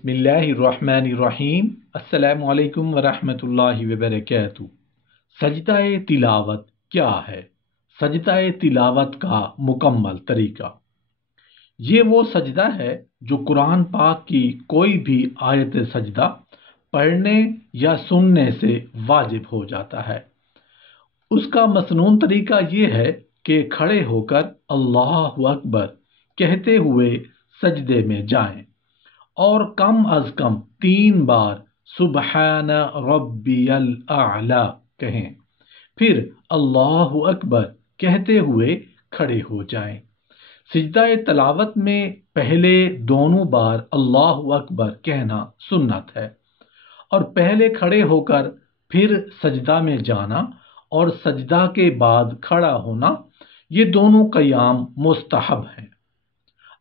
بسم اللہ الرحمن الرحیم۔ السلام علیکم ورحمۃ اللہ وبرکاتہ۔ سجدہ تلاوت کیا ہے؟ سجدہ تلاوت کا مکمل طریقہ۔ یہ وہ سجدہ ہے جو قرآن پاک کی کوئی بھی آیت سجدہ پڑھنے یا سننے سے واجب ہو جاتا ہے۔ اس کا مسنون طریقہ یہ ہے کہ کھڑے ہو کر اللہ اکبر کہتے ہوئے سجدے میں جائیں اور کم از کم 3 بار سبحان ربی الاعلی کہیں، پھر اللہ اکبر کہتے ہوئے کھڑے ہو جائیں۔ سجدہ تلاوت میں پہلے دونوں بار اللہ اکبر کہنا سنت ہے، اور پہلے کھڑے ہو کر پھر سجدہ میں جانا اور سجدہ کے بعد کھڑا ہونا، یہ دونوں قیام مستحب ہیں۔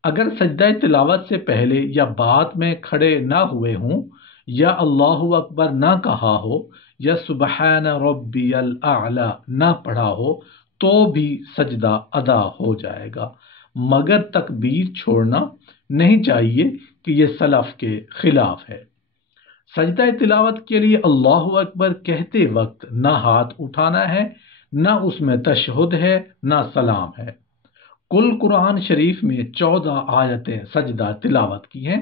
اگر سجدہ تلاوت سے پہلے یا بعد میں کھڑے نہ ہوئے ہوں، یا اللہ اکبر نہ کہا ہو، یا سبحان ربی الاعلی نہ پڑھا ہو، تو بھی سجدہ ادا ہو جائے گا، مگر تکبیر چھوڑنا نہیں چاہیے کہ یہ سلف کے خلاف ہے۔ سجدہ تلاوت کے لیے اللہ اکبر کہتے وقت نہ ہاتھ اٹھانا ہے، نہ اس میں تشہد ہے، نہ سلام ہے۔ کل قرآن شریف میں 14 آیتیں سجدہ تلاوت کی ہیں۔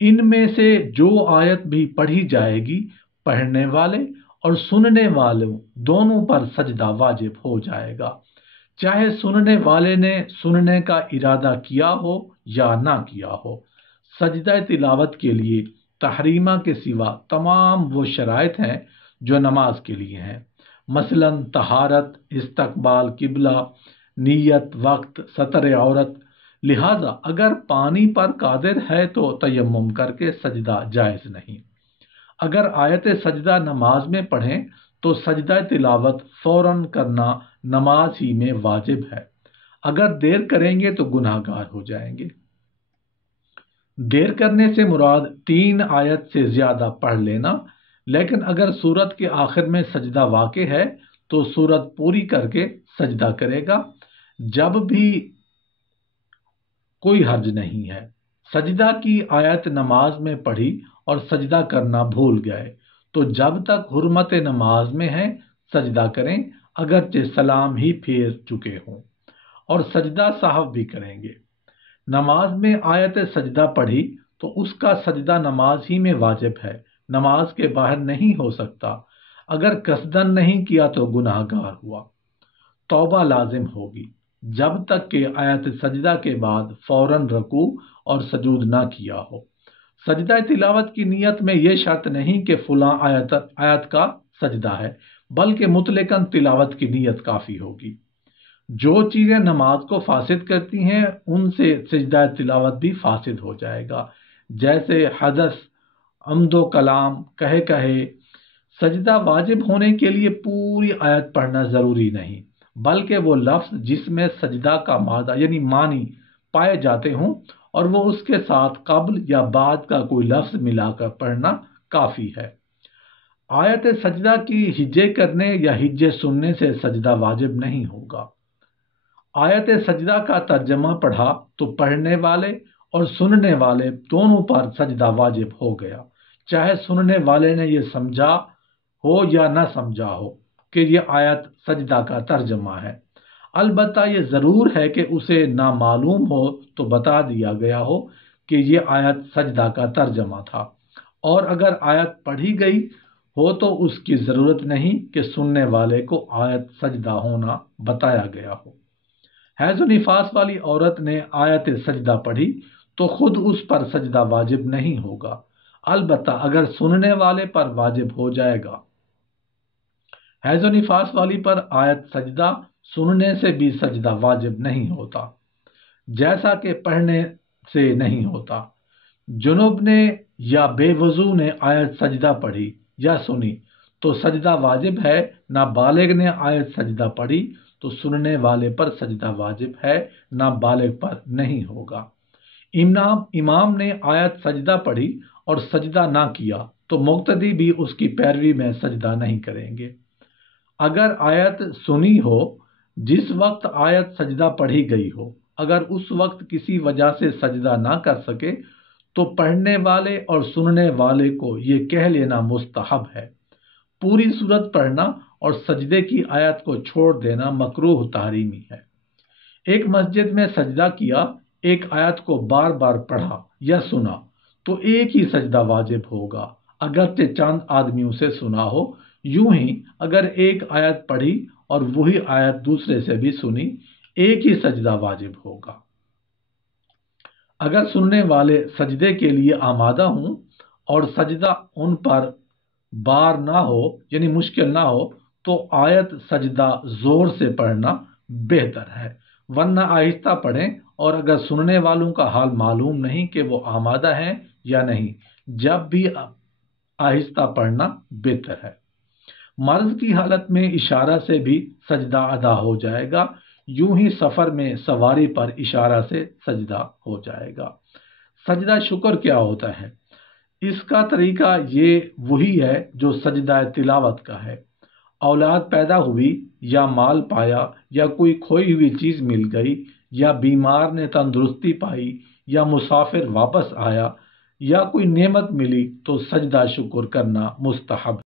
ان میں سے جو آیت بھی پڑھی جائے گی، پڑھنے والے اور سننے والوں دونوں پر سجدہ واجب ہو جائے گا، چاہے سننے والے نے سننے کا ارادہ کیا ہو یا نہ کیا ہو۔ سجدہ تلاوت کے لیے تحریمہ کے سوا تمام وہ شرائط ہیں جو نماز کے لیے ہیں، مثلا طہارت، استقبال قبلہ، نیت، وقت، ستر عورت۔ لہذا اگر پانی پر قادر ہے تو تیمم کر کے سجدہ جائز نہیں۔ اگر آیت سجدہ نماز میں پڑھیں تو سجدہ تلاوت فوراً کرنا نماز ہی میں واجب ہے۔ اگر دیر کریں گے تو گناہ گار ہو جائیں گے۔ دیر کرنے سے مراد 3 آیت سے زیادہ پڑھ لینا، لیکن اگر سورت کے آخر میں سجدہ واقع ہے تو سورت پوری کر کے سجدہ کرے گا، جب بھی کوئی حرج نہیں ہے۔ سجدہ کی آیت نماز میں پڑھی اور سجدہ کرنا بھول گئے تو جب تک حرمت نماز میں ہے سجدہ کریں، اگرچہ سلام ہی پھیر چکے ہوں، اور سجدہ سہو بھی کریں گے۔ نماز میں آیت سجدہ پڑھی تو اس کا سجدہ نماز ہی میں واجب ہے، نماز کے باہر نہیں ہو سکتا۔ اگر قصدن نہیں کیا تو گناہ گار ہوا، توبہ لازم ہوگی، جب تک کہ آیت سجدہ کے بعد فوراً رکوع اور سجود نہ کیا ہو۔ سجدہ تلاوت کی نیت میں یہ شرط نہیں کہ فلاں آیت کا سجدہ ہے، بلکہ مطلقاً تلاوت کی نیت کافی ہوگی۔ جو چیزیں نماز کو فاسد کرتی ہیں ان سے سجدہ تلاوت بھی فاسد ہو جائے گا، جیسے حدث، عمد و کلام، کہے۔ سجدہ واجب ہونے کے لیے پوری آیت پڑھنا ضروری نہیں، بلکہ وہ لفظ جس میں سجدہ کا مادہ یعنی معنی پائے جاتے ہوں اور وہ اس کے ساتھ قبل یا بعد کا کوئی لفظ ملا کر پڑھنا کافی ہے۔ آیت سجدہ کی ہجے کرنے یا ہجے سننے سے سجدہ واجب نہیں ہوگا۔ آیت سجدہ کا ترجمہ پڑھا تو پڑھنے والے اور سننے والے دونوں پر سجدہ واجب ہو گیا، چاہے سننے والے نے یہ سمجھا ہو یا نہ سمجھا ہو کہ یہ آیت سجدہ کا ترجمہ ہے۔ البتہ یہ ضرور ہے کہ اسے نہ معلوم ہو تو بتا دیا گیا ہو کہ یہ آیت سجدہ کا ترجمہ تھا، اور اگر آیت پڑھی گئی ہو تو اس کی ضرورت نہیں کہ سننے والے کو آیت سجدہ ہونا بتایا گیا ہو۔ حیض و نفاس والی عورت نے آیت سجدہ پڑھی تو خود اس پر سجدہ واجب نہیں ہوگا، البتہ اگر سننے والے پر واجب ہو جائے گا۔ حیض و نفاس والی پر آیت سجدہ سننے سے بھی سجدہ واجب نہیں ہوتا، جیسا کہ پڑھنے سے نہیں ہوتا۔ جنب نے یا بے وضو نے آیت سجدہ پڑھی یا سنی تو سجدہ واجب ہے، نابالغ نے آیت سجدہ پڑھی تو سننے والے پر سجدہ واجب ہے، نابالغ پر نہیں ہوگا۔ امام نے آیت سجدہ پڑھی اور سجدہ نہ کیا تو مقتدی بھی اس کی پیروی میں سجدہ نہیں کریں گے۔ اگر آیت سنی ہو جس وقت آیت سجدہ پڑھی گئی ہو، اگر اس وقت کسی وجہ سے سجدہ نہ کر سکے تو پڑھنے والے اور سننے والے کو یہ کہہ لینا مستحب ہے۔ پوری سورت پڑھنا اور سجدے کی آیت کو چھوڑ دینا مکروہ تحریمی ہے۔ ایک مسجد میں سجدہ کیا، ایک آیت کو بار بار پڑھا یا سنا تو ایک ہی سجدہ واجب ہوگا، اگرچہ چند آدمیوں سے سنا ہو۔ یوں ہی اگر ایک آیت پڑھی اور وہی آیت دوسرے سے بھی سنی، ایک ہی سجدہ واجب ہوگا۔ اگر سننے والے سجدے کے لیے آمادہ ہوں اور سجدہ ان پر بار نہ ہو، یعنی مشکل نہ ہو، تو آیت سجدہ زور سے پڑھنا بہتر ہے، ورنہ آہستہ پڑھیں، اور اگر سننے والوں کا حال معلوم نہیں کہ وہ آمادہ ہیں یا نہیں، جب بھی آہستہ پڑھنا بہتر ہے۔ مرض کی حالت میں اشارہ سے بھی سجدہ ادا ہو جائے گا، یوں ہی سفر میں سواری پر اشارہ سے سجدہ ہو جائے گا۔ سجدہ شکر کیا ہوتا ہے؟ اس کا طریقہ یہ وہی ہے جو سجدہ تلاوت کا ہے۔ اولاد پیدا ہوئی یا مال پایا یا کوئی کھوئی ہوئی چیز مل گئی یا بیمار نے تندرستی پائی یا مسافر واپس آیا یا کوئی نعمت ملی تو سجدہ شکر کرنا مستحب